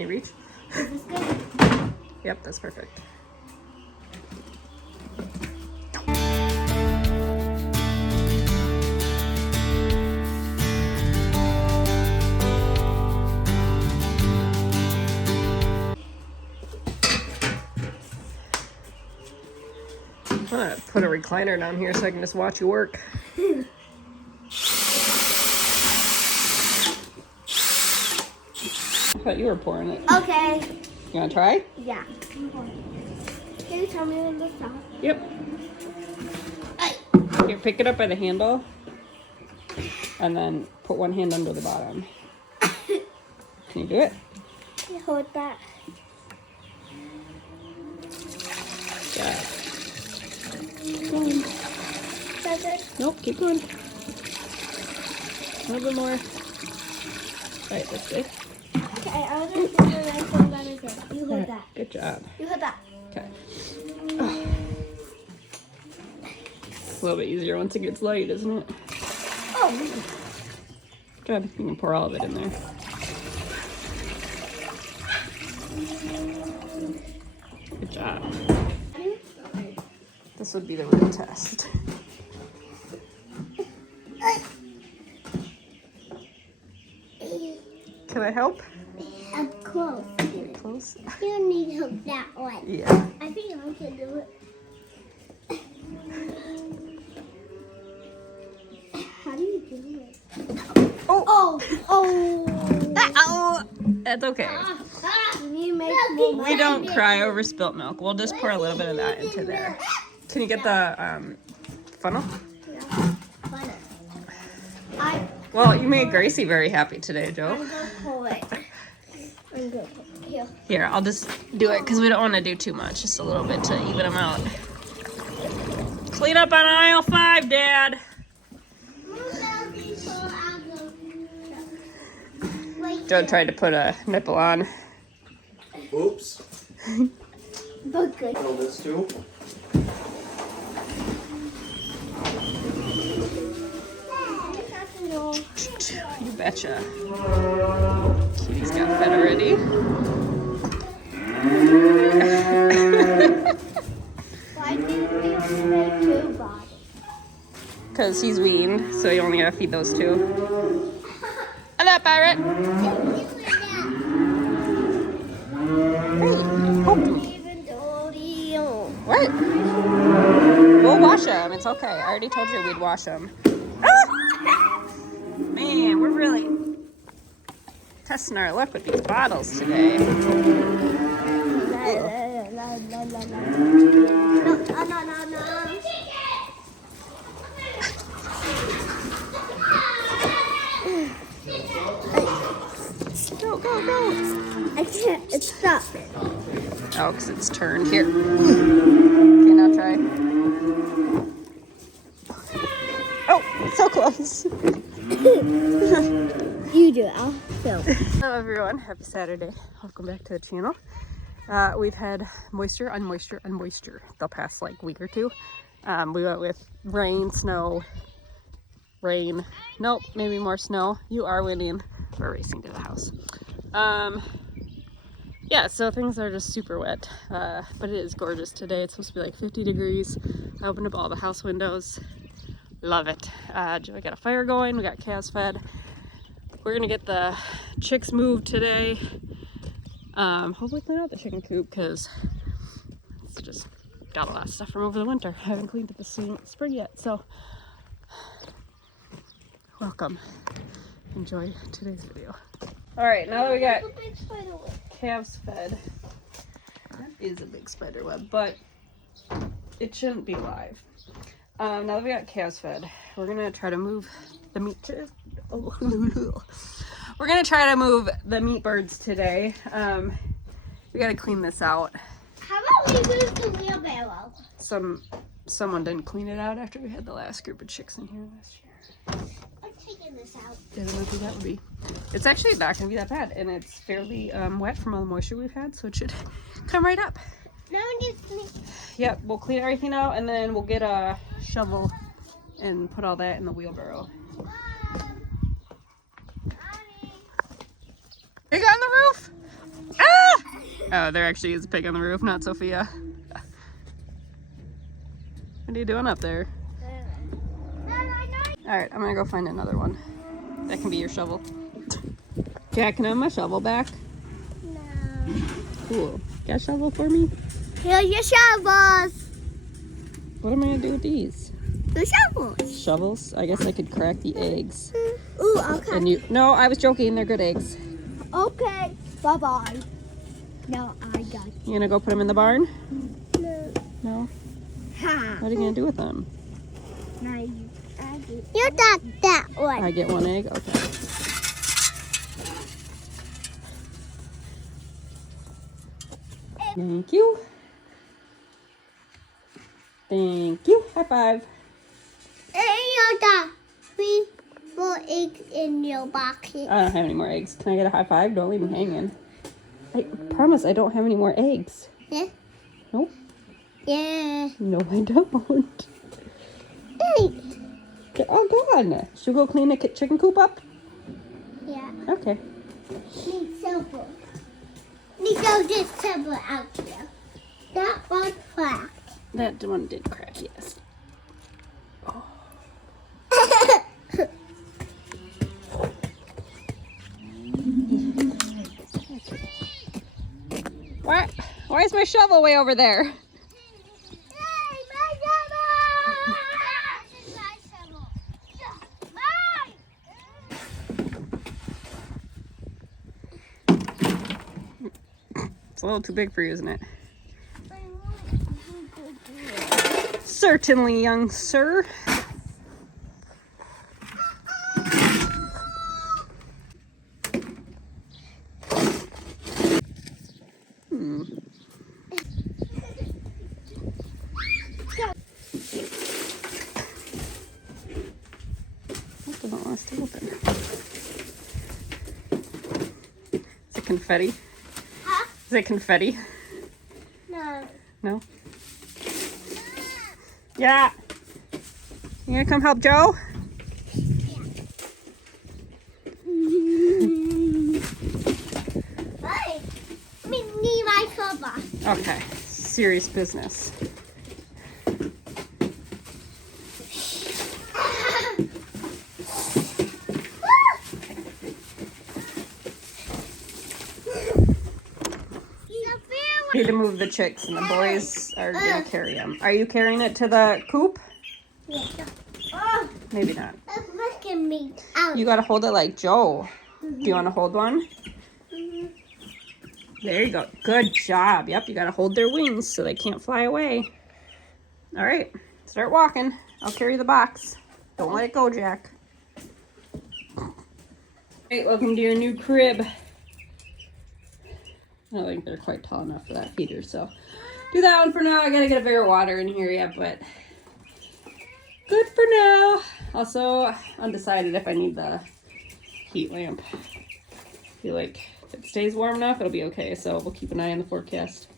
Can you reach? Is this good? Yep, that's perfect. I'm gonna put a recliner down here so I can just watch you work. I thought you were pouring it. Okay. You wanna try? Yeah. Can you tell me when to stop? Yep. Here, pick it up by the handle. And then put one hand under the bottom. Can you do it? Hold that. Yeah. Does it? Nope, keep going. A little bit more. Right, that's good. Okay, I was just doing that one better good. You hold that. Good job. You hold that. Okay. Oh. A little bit easier once it gets light, isn't it? Oh. Good job. You can pour all of it in there. Good job. This would be the real test. Can I help? Up close. Close? You need help that way. Yeah. I think I can do it. How do you do it? Oh! Oh! Oh! Oh! That's okay. You make me We don't cry over spilt milk. We'll just pour a little bit of that into there. Can you get the funnel? Well, you made Gracie very happy today, Joe. I'm gonna pull it. I'm gonna pull it. Here. Here, I'll just do it because we don't want to do too much. Just a little bit to even them out. Clean up on aisle 5, Dad. Joe tried to put a nipple on. Oops. But good. Roll this too. You betcha. Kitty's got fed already. Why do you make 2 bodies? Because he's weaned, so you only gotta feed those 2. Hello, Pirate. Hey, help me. What? We'll wash them. It's okay. I already told you we'd wash them. Ah! Man, we're really testing our luck with these bottles today. No. Go, go, go. I can't. It's stuck. Oh, because it's turned. Here. Okay, now try. Oh, so close. You do it. I'll film. Hello, everyone. Happy Saturday. Welcome back to the channel. We've had moisture on moisture on moisture the past week or 2. We went with rain, snow, rain. Nope, maybe more snow. You are winning. We're racing to the house. Yeah, so things are just super wet, but it is gorgeous today. It's supposed to be 50 degrees. I opened up all the house windows. Love it. Joey got a fire going. We got calves fed. We're gonna get the chicks moved today. Hopefully clean out the chicken coop because it's just got a lot of stuff from over the winter. I haven't cleaned it this spring yet, so welcome. Enjoy today's video. All right, now that we got calves fed, that is a big spider web, but it shouldn't be live. Now that we got calves fed, we're gonna try to move the meat. We're gonna try to move the meat birds today. We gotta clean this out. How about we move the wheelbarrow? Someone didn't clean it out after we had the last group of chicks in here last year. I'm taking this out. I don't know who that would be. It's actually not gonna be that bad, and it's fairly wet from all the moisture we've had, so it should come right up. No, just me. Yep, we'll clean everything out, and then we'll get a shovel and put all that in the wheelbarrow. Big on the roof? Oh, there actually is a pig on the roof, not Sophia. What are you doing up there? Alright, I'm gonna go find another one. That can be your shovel. Jack, can I have my shovel back? No. Cool. Got a shovel for me? Here's your shovels. What am I gonna do with these? The shovels. Shovels? I guess I could crack the eggs. Ooh, okay. And you? No, I was joking. They're good eggs. Okay. Bye-bye. No, I got you. You gonna go put them in the barn? No. No. Ha. What are you gonna do with them? You got that one. I get one egg? Okay. Thank you. Thank you. High five. And you got 3 more eggs in your bucket. I don't have any more eggs. Can I get a high five? Don't leave me hanging. I promise I don't have any more eggs. Yeah? Nope. Yeah. No, I don't. Hey. They're all gone. Should we go clean the chicken coop up? Yeah. Okay. Need silver. Need to throw this silver out here. That one cracked. That one did crack, yes. Oh. Why is my shovel way over there? Hey, my shovel! This is my shovel. Mine! It's a little too big for you, isn't it? Certainly, young sir. That doesn't want us to open. Is it confetti? Huh? Is it confetti? No. No? Yeah. You gonna come help Joe? Hey, me need my shovel. Okay. Serious business. Need to move the chicks, and the boys are gonna carry them. Are you carrying it to the coop? Yeah. Oh, Maybe not. it's making me out. You gotta hold it like Joe. Do you want to hold one? There you go. Good job. Yep, you gotta hold their wings so they can't fly away. All right, start walking. I'll carry the box. Don't let it go, Jack. All right, welcome to your new crib. I don't think they're quite tall enough for that heater, so do that one for now. I gotta get a bigger water in here yet, but good for now. Also, undecided if I need the heat lamp. I feel like if it stays warm enough, it'll be okay, so we'll keep an eye on the forecast.